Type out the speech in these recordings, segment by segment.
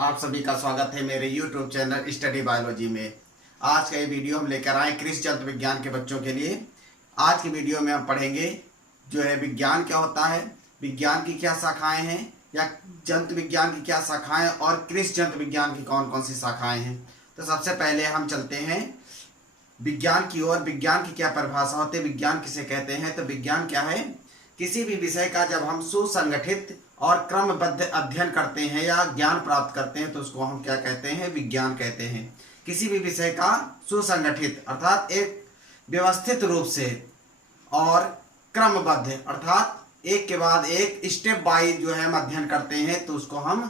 आप सभी का स्वागत है मेरे YouTube चैनल स्टडी बायोलॉजी में। आज का ये वीडियो हम लेकर आए कृषि जंतु विज्ञान के बच्चों के लिए। आज की वीडियो में हम पढ़ेंगे जो है विज्ञान क्या होता है, विज्ञान की क्या शाखाएं हैं, या जंतु विज्ञान की क्या शाखाएं और कृषि जंतु विज्ञान की कौन कौन सी शाखाएं हैं। तो सबसे पहले हम चलते हैं विज्ञान की ओर। विज्ञान की क्या परिभाषा होती है, विज्ञान किसे कहते हैं। तो विज्ञान क्या है, किसी भी विषय का जब हम सुसंगठित और क्रमबद्ध अध्ययन करते हैं या ज्ञान प्राप्त करते हैं तो उसको हम क्या कहते हैं, विज्ञान कहते हैं। किसी भी विषय का सुसंगठित अर्थात एक व्यवस्थित रूप से और क्रमबद्ध अर्थात एक के बाद एक स्टेप बाय जो है हम अध्ययन करते हैं तो उसको हम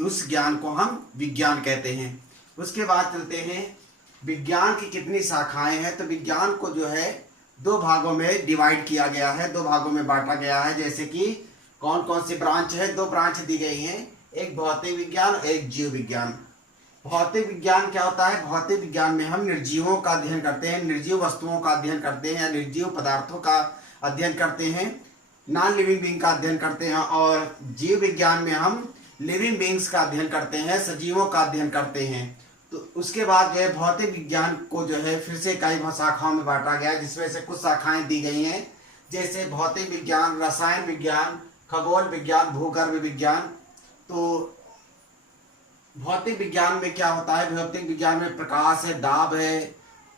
उस ज्ञान को हम विज्ञान कहते हैं। उसके बाद चलते हैं विज्ञान की कितनी शाखाएं हैं। तो विज्ञान को जो है दो भागों में डिवाइड किया गया है, दो भागों में बांटा गया है। जैसे कि कौन कौन सी ब्रांच है, दो ब्रांच दी गई हैं, एक भौतिक विज्ञान और एक जीव विज्ञान। भौतिक विज्ञान क्या होता है, भौतिक विज्ञान में हम निर्जीवों का अध्ययन करते हैं, निर्जीव वस्तुओं का अध्ययन करते हैं या निर्जीव पदार्थों का अध्ययन करते हैं, नॉन लिविंग बीइंग का अध्ययन करते हैं। और जीव विज्ञान में हम लिविंग बीइंग्स का अध्ययन करते हैं, सजीवों का अध्ययन करते हैं। तो उसके बाद जो है भौतिक विज्ञान को जो है फिर से कई शाखाओं में बांटा गया है, जिसमें से कुछ शाखाएं दी गई हैं जैसे भौतिक विज्ञान, रसायन विज्ञान, खगोल विज्ञान, भूगर्भ विज्ञान। तो भौतिक विज्ञान में क्या होता है, भौतिक विज्ञान में प्रकाश है, दाब है,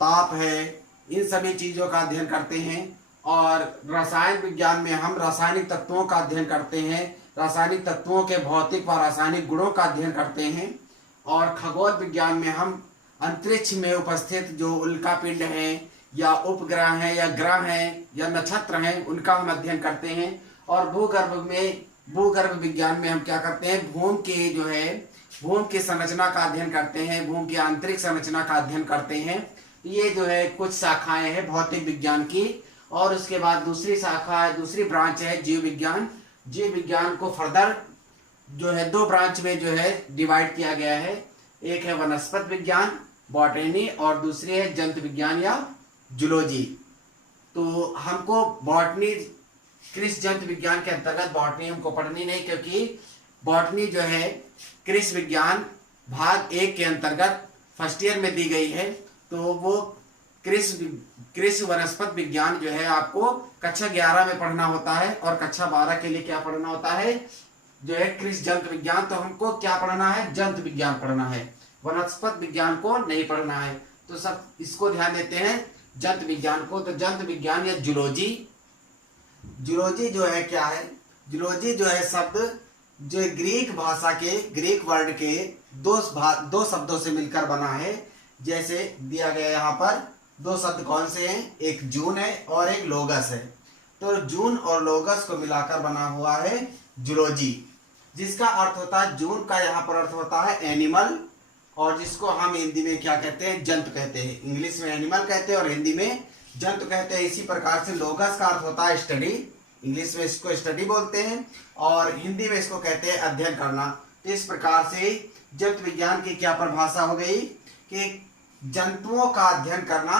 ताप है, इन सभी चीज़ों का अध्ययन करते हैं। और रसायन विज्ञान में हम रासायनिक तत्वों का अध्ययन करते हैं, रासायनिक तत्वों के भौतिक व रासायनिक गुणों का अध्ययन करते हैं। और खगोल विज्ञान में हम अंतरिक्ष में उपस्थित जो उल्कापिंड हैं या उपग्रह हैं या ग्रह हैं या नक्षत्र हैं उनका हम अध्ययन करते हैं। और भूगर्भ विज्ञान में हम क्या करते हैं, भूमि की संरचना का अध्ययन करते हैं, भूमि की आंतरिक संरचना का अध्ययन करते हैं। ये जो है कुछ शाखाएं हैं भौतिक विज्ञान की। और उसके बाद दूसरी शाखा है, दूसरी ब्रांच है जीव विज्ञान। जीव विज्ञान को फर्दर जो है दो ब्रांच में जो है डिवाइड किया गया है, एक है वनस्पति विज्ञान बॉटनी और दूसरी है जंतु विज्ञान या जूलॉजी। तो हमको बॉटनी कृषि जंतु विज्ञान के अंतर्गत बॉटनी हमको पढ़नी नहीं, क्योंकि बॉटनी जो है कृषि विज्ञान भाग 1 के अंतर्गत फर्स्ट ईयर में दी गई है। तो वो कृषि वनस्पति विज्ञान जो है आपको कक्षा 11 में पढ़ना होता है और कक्षा 12 के लिए क्या पढ़ना होता है, जो है कृषि जंतु विज्ञान। तो हमको क्या पढ़ना है, जंतु विज्ञान पढ़ना है, वनस्पति विज्ञान को नहीं पढ़ना है। तो सब इसको ध्यान देते हैं जंतु विज्ञान को। तो जंतु विज्ञान या जूलॉजी, जूलॉजी जो है क्या है, जूलॉजी जो है शब्द जो ग्रीक भाषा के, ग्रीक वर्ड के दो शब्दों से मिलकर बना है। जैसे दिया गया यहाँ पर दो शब्द कौन से हैं, एक जून है और एक लोगस है। तो जून और लोगस को मिलाकर बना हुआ है जूलॉजी, जिसका अर्थ होता है, जून का यहाँ पर अर्थ होता है एनिमल, और जिसको हम हिंदी में क्या कहते हैं, जंतु कहते हैं। इंग्लिश में एनिमल कहते हैं और हिंदी में जंतु कहते हैं। इसी प्रकार से लोगस का अर्थ होता है स्टडी, इंग्लिश में इसको स्टडी बोलते हैं और हिंदी में इसको कहते हैं अध्ययन करना। तो इस प्रकार से जंतु विज्ञान की क्या परिभाषा हो गई कि जंतुओं का अध्ययन करना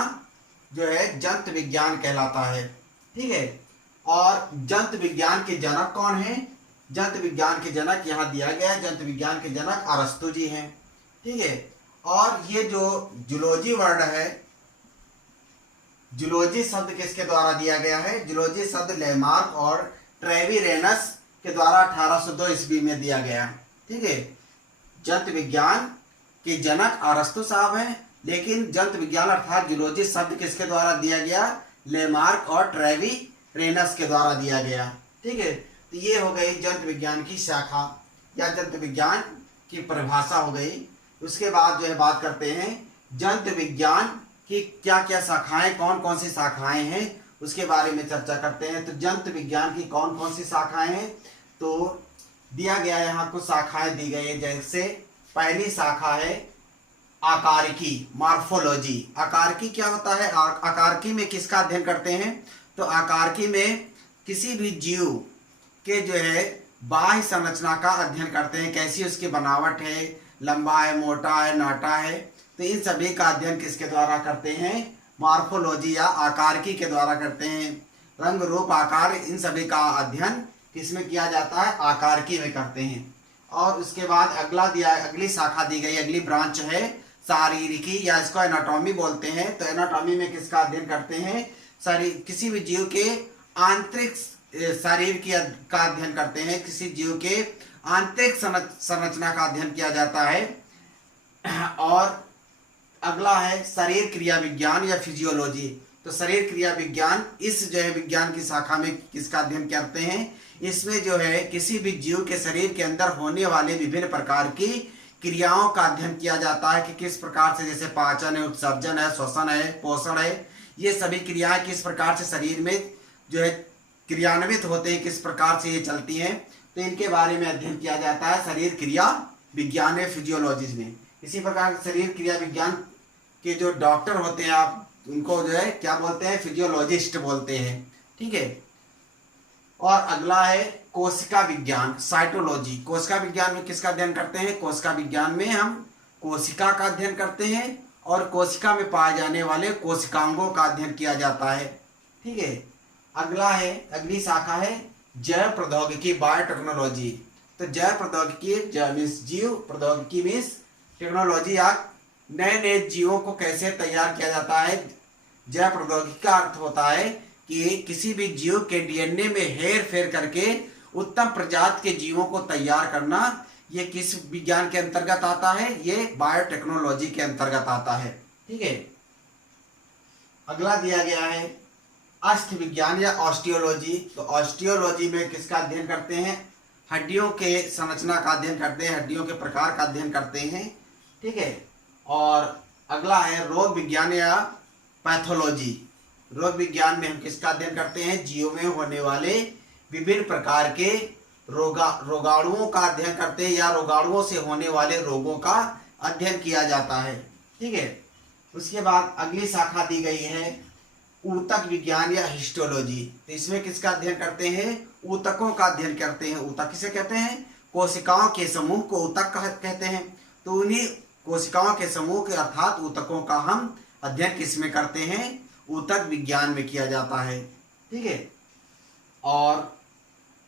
जो है जंतु विज्ञान कहलाता है। ठीक है। और जंतु विज्ञान के जनक कौन है, जंतु विज्ञान के जनक यहाँ दिया गया है, जंतु विज्ञान के जनक अरस्तु जी हैं। ठीक है। और ये जो जूलॉजी वर्ड है, जूलॉजी शब्द किसके द्वारा दिया गया है, जूलॉजी शब्द लेमार्क और ट्रेविरेनस के द्वारा 1802 ईस्वी में दिया गया। ठीक है। जंतु विज्ञान के जनक अरस्तु साहब हैं, लेकिन जंतु विज्ञान अर्थात जूलॉजी शब्द किसके द्वारा दिया गया, लेमार्क और ट्रेविरेनस के द्वारा दिया गया। ठीक है। तो ये हो गई जंतु विज्ञान की शाखा या जंतु विज्ञान की परिभाषा हो गई। उसके बाद जो है बात करते हैं जंतु विज्ञान की क्या क्या शाखाएं, कौन कौन सी शाखाएं हैं, उसके बारे में चर्चा करते हैं। तो जंतु विज्ञान की कौन कौन सी शाखाएं हैं, तो दिया गया है यहाँ कुछ शाखाएं दी गई है। जैसे पहली शाखा है आकारिकी, मॉर्फोलॉजी। आकारिकी क्या होता है, आकारिकी में किसका अध्ययन करते हैं, तो आकारिकी में किसी भी जीव के जो है बाह्य संरचना का अध्ययन करते हैं, कैसी उसकी बनावट है, लंबा है, मोटा है, नाटा है। तो इन सभी का अध्ययन किसके द्वारा करते हैं, मॉर्फोलॉजी या आकारिकी के द्वारा करते हैं। रंग रूप आकार इन सभी का अध्ययन किसमें किया जाता है, आकारिकी में करते हैं। और उसके बाद अगली शाखा दी गई, अगली ब्रांच है शारीरिकी या इसको एनाटॉमी बोलते हैं। तो एनाटॉमी में किसका अध्ययन करते हैं? शरीर, किसी भी जीव के आंतरिक शरीर का अध्ययन करते हैं, किसी जीव के आंतरिक संरचना का अध्ययन किया जाता है। और अगला है शरीर क्रिया विज्ञान या फिजियोलॉजी। तो शरीर क्रिया विज्ञान इस जो है विज्ञान की शाखा में किसका अध्ययन करते हैं? इसमें जो है किसी भी जीव के शरीर के अंदर होने वाले विभिन्न प्रकार की क्रियाओं का अध्ययन किया जाता है कि किस प्रकार से, जैसे पाचन है, उत्सर्जन है, श्वसन है, पोषण है, ये सभी क्रियाएं किस प्रकार से शरीर में जो है क्रियान्वित होते हैं, किस प्रकार से ये चलती हैं, तो इनके बारे में अध्ययन किया जाता है शरीर क्रिया विज्ञान या फिजियोलॉजी में। इसी प्रकार शरीर क्रिया विज्ञान के जो डॉक्टर होते हैं, आप उनको जो है क्या बोलते हैं? फिजियोलॉजिस्ट बोलते हैं। ठीक है। और अगला है कोशिका विज्ञान, साइटोलॉजी। कोशिका विज्ञान में किसका अध्ययन करते हैं? कोशिका विज्ञान में हम कोशिका का अध्ययन करते हैं और कोशिका में पाए जाने वाले कोशिकांगों का अध्ययन किया जाता है। ठीक है। अगली शाखा है जैव प्रौद्योगिकी, बायोटेक्नोलॉजी। तो जैव प्रौद्योगिकी, जैव मीन्स जीव, प्रौद्योगिकी मीन्स टेक्नोलॉजी या नए नए जीवों को कैसे तैयार किया जाता है। जैव प्रौद्योगिकी का अर्थ होता है कि किसी भी जीव के डीएनए में हेर फेर करके उत्तम प्रजाति के जीवों को तैयार करना, ये किस विज्ञान के अंतर्गत आता है? ये बायोटेक्नोलॉजी के अंतर्गत आता है। ठीक है। अगला दिया गया है अस्थि विज्ञान या ऑस्टियोलॉजी। तो ऑस्टियोलॉजी में किसका अध्ययन करते हैं? हड्डियों के संरचना का अध्ययन करते हैं, हड्डियों के प्रकार का अध्ययन करते हैं। ठीक है। और अगला है रोग विज्ञान या पैथोलॉजी। रोग विज्ञान में हम किसका अध्ययन करते हैं? जीवों में होने वाले विभिन्न प्रकार के रोगाणुओं का अध्ययन करते हैं या रोगाणुओं से होने वाले रोगों का अध्ययन किया जाता है। ठीक है। उसके बाद अगली शाखा दी गई है ऊतक विज्ञान या हिस्टोलॉजी। तो इसमें किसका अध्ययन करते हैं? ऊतकों का अध्ययन करते हैं। ऊतक किसे कहते हैं? कोशिकाओं के समूह को ऊतक कहते हैं। तो उन्हीं कोशिकाओं के समूह के अर्थात ऊतकों का हम अध्ययन किसमें करते हैं? ऊतक विज्ञान में किया जाता है। ठीक है। और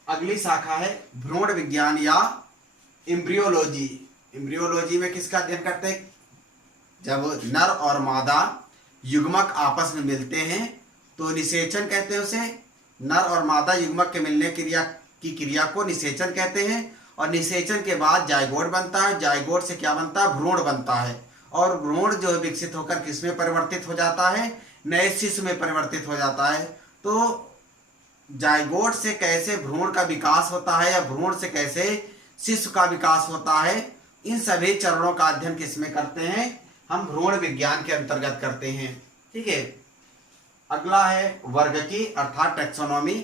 अगली शाखा है भ्रूण विज्ञान या एम्ब्रियोलॉजी। एम्ब्रियोलॉजी में किसका अध्ययन करते हैं? जब नर और मादा युग्मक आपस में मिलते हैं तो निषेचन कहते हैं उसे। नर और मादा युग्मक के मिलने की क्रिया को निषेचन कहते हैं। और निषेचन के बाद जायगोट बनता है, जायगोट से क्या बनता है? भ्रूण बनता है। और भ्रूण जो विकसित होकर किसमें परिवर्तित हो जाता है? नए शिशु में परिवर्तित हो जाता है। तो जायगोट से कैसे भ्रूण का विकास होता है या भ्रूण से कैसे शिशु का विकास होता है, इन सभी चरणों का अध्ययन किसमें करते हैं? हम भ्रूण विज्ञान के अंतर्गत करते हैं। ठीक है। अगला है वर्गकी अर्थात टैक्सोनॉमी।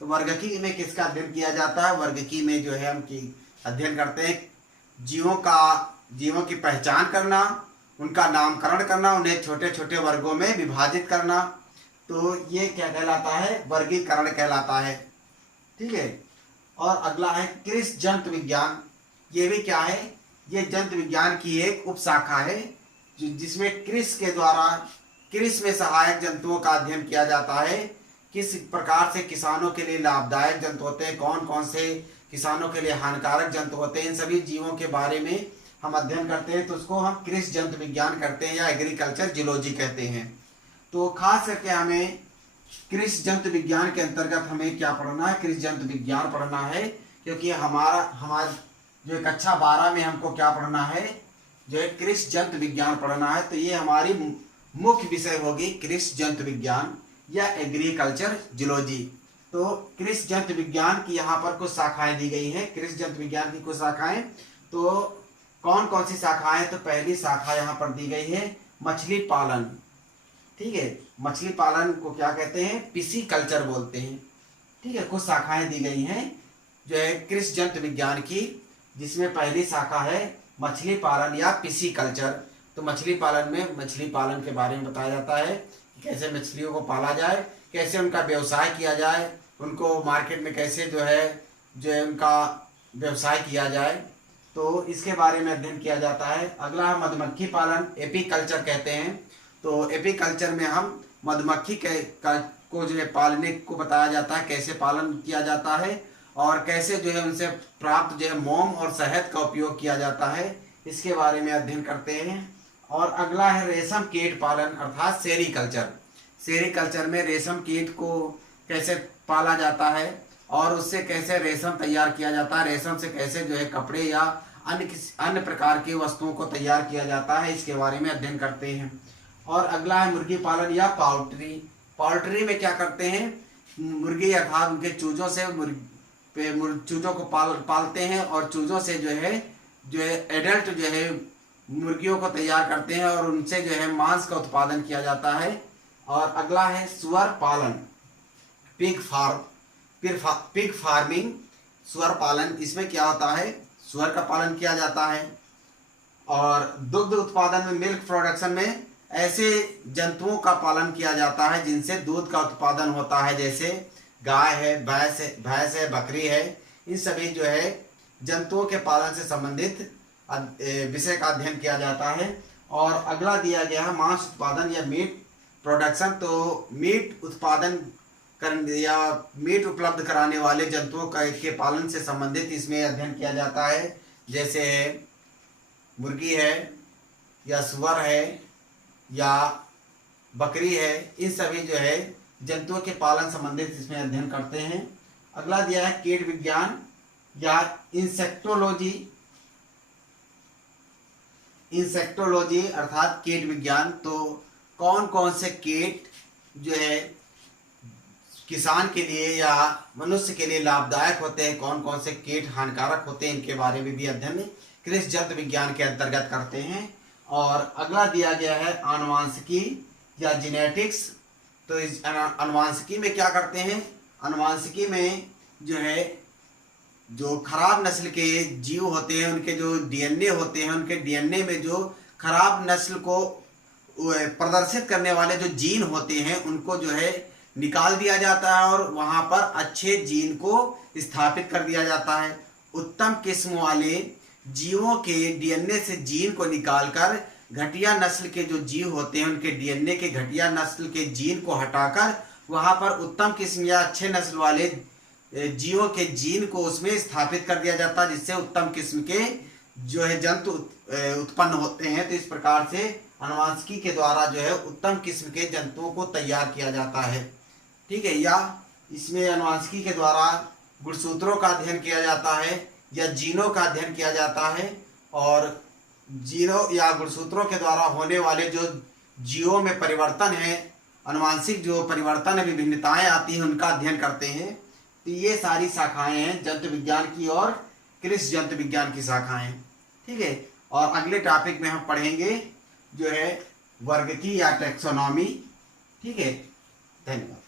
तो वर्गकी में किसका अध्ययन किया जाता है? वर्गकी में जो है हम अध्ययन करते हैं जीवों की पहचान करना, उनका नामकरण करना, उन्हें छोटे छोटे वर्गों में विभाजित करना। तो ये क्या कहलाता है? वर्गीकरण कहलाता है। ठीक है। और अगला है कृषि जंतु विज्ञान। ये भी क्या है? ये जंतु विज्ञान की एक उपशाखा है जिसमें कृषि में सहायक जंतुओं का अध्ययन किया जाता है। किस प्रकार से किसानों के लिए लाभदायक जंतु होते हैं, कौन कौन से किसानों के लिए हानिकारक जंतु होते हैं, इन सभी जीवों के बारे में हम अध्ययन करते हैं। तो उसको हम कृषि जंतु विज्ञान करते हैं या एग्रीकल्चर जियोलॉजी कहते हैं। तो खास करके हमें कृषि जंतु विज्ञान के अंतर्गत हमें क्या पढ़ना है? कृषि जंतु विज्ञान पढ़ना है, क्योंकि हमारा जो कक्षा 12 में हमको क्या पढ़ना है? जो है कृषि जंतु विज्ञान पढ़ना है। तो ये हमारी मुख्य विषय होगी कृषि जंतु विज्ञान या एग्रीकल्चर जियोलॉजी। तो कृषि जंतु विज्ञान की यहाँ पर कुछ शाखाएं दी गई हैं। कृषि जंतु विज्ञान की कुछ शाखाएं, तो कौन कौन सी शाखाएं? तो पहली शाखा यहाँ पर दी गई है मछली पालन। ठीक है। मछली पालन को क्या कहते हैं? पिसीकल्चर बोलते हैं। ठीक है। कुछ शाखाएं दी गई हैं जो है कृषि जंतु विज्ञान की, जिसमें पहली शाखा है मछली पालन या पिसीकल्चर। तो मछली पालन में मछली पालन के बारे में बताया जाता है कि कैसे मछलियों को पाला जाए, कैसे उनका व्यवसाय किया जाए, उनको मार्केट में कैसे जो है उनका व्यवसाय किया जाए। तो इसके बारे में अध्ययन किया जाता है। अगला है मधुमक्खी पालन, एपीकल्चर कहते हैं। तो एपीकल्चर में हम मधुमक्खी को जो है पालने को बताया जाता है, कैसे पालन किया जाता है। और कैसे जो है उनसे प्राप्त जो है मोम और शहद का उपयोग किया जाता है, इसके बारे में अध्ययन करते हैं। और अगला है रेशम कीट पालन अर्थात सेरीकल्चर। सेरीकल्चर में रेशम कीट को कैसे पाला जाता है और उससे कैसे रेशम तैयार किया जाता है, रेशम से कैसे जो है कपड़े या अन्य प्रकार की वस्तुओं को तैयार किया जाता है, इसके बारे में अध्ययन करते हैं। और अगला है मुर्गी पालन या पाउल्ट्री। पाउल्ट्री में क्या करते हैं, मुर्गी अर्थात उनके चूजों से चूजों को पालते हैं और चूजों से जो है एडल्ट जो है मुर्गियों को तैयार करते हैं और उनसे जो है मांस का उत्पादन किया जाता है। और अगला है सुअर पालन, पिग फार्मिंग, सुअर पालन। इसमें क्या होता है, सुअर का पालन किया जाता है। और दुग्ध उत्पादन में, मिल्क प्रोडक्शन में ऐसे जंतुओं का पालन किया जाता है जिनसे दूध का उत्पादन होता है, जैसे गाय है, भैंस है, बकरी है। इन सभी जो है जंतुओं के पालन से संबंधित विषय का अध्ययन किया जाता है। और अगला दिया गया है मांस उत्पादन या मीट प्रोडक्शन। तो मीट उत्पादन या मीट उपलब्ध कराने वाले जंतुओं के पालन से संबंधित इसमें अध्ययन किया जाता है, जैसे मुर्गी है या सुअर है या बकरी है। इन सभी जो है जंतुओं के पालन संबंधित इसमें अध्ययन करते हैं। अगला दिया है कीट विज्ञान या इंसेक्टोलॉजी अर्थात कीट विज्ञान। तो कौन कौन से कीट जो है किसान के लिए या मनुष्य के लिए लाभदायक होते हैं, कौन कौन से कीट हानिकारक होते हैं, इनके बारे में भी अध्ययन कृषि जंतु विज्ञान के अंतर्गत करते हैं। और अगला दिया गया है आनुवांशिकी या जेनेटिक्स। तो इस आनुवांशिकी में क्या करते हैं, आनुवांशिकी में जो है जो खराब नस्ल के जीव होते हैं, उनके जो डीएनए होते हैं, उनके डीएनए में जो खराब नस्ल को प्रदर्शित करने वाले जो जीन होते हैं उनको जो है निकाल दिया जाता है और वहां पर अच्छे जीन को स्थापित कर दिया जाता है। उत्तम किस्म वाले जीवों के डीएनए से जीन को निकालकर घटिया नस्ल के जो जीव होते हैं उनके डीएनए के घटिया नस्ल के जीन को हटाकर वहां पर उत्तम किस्म या अच्छे नस्ल वाले जीवों के जीन को उसमें स्थापित कर दिया जाता है, जिससे उत्तम किस्म के जो है जंतु उत्पन्न होते हैं। तो इस प्रकार से आनुवांशिकी के द्वारा जो है उत्तम किस्म के जंतुओं को तैयार किया जाता है, ठीक है। या इसमें आनुवांशिकी के द्वारा गुणसूत्रों का अध्ययन किया जाता है या जीनों का अध्ययन किया जाता है और जीनों या गुणसूत्रों के द्वारा होने वाले जो जीवों में परिवर्तन है, आनुवांशिक जो परिवर्तन है, विभिन्नताएं आती हैं, उनका अध्ययन करते हैं। तो ये सारी शाखाएं हैं जंतु विज्ञान की और कृषि जंतु विज्ञान की शाखाएं, ठीक है। और अगले टॉपिक में हम पढ़ेंगे जो है वर्ग की या टैक्सोनॉमी, ठीक है। धन्यवाद।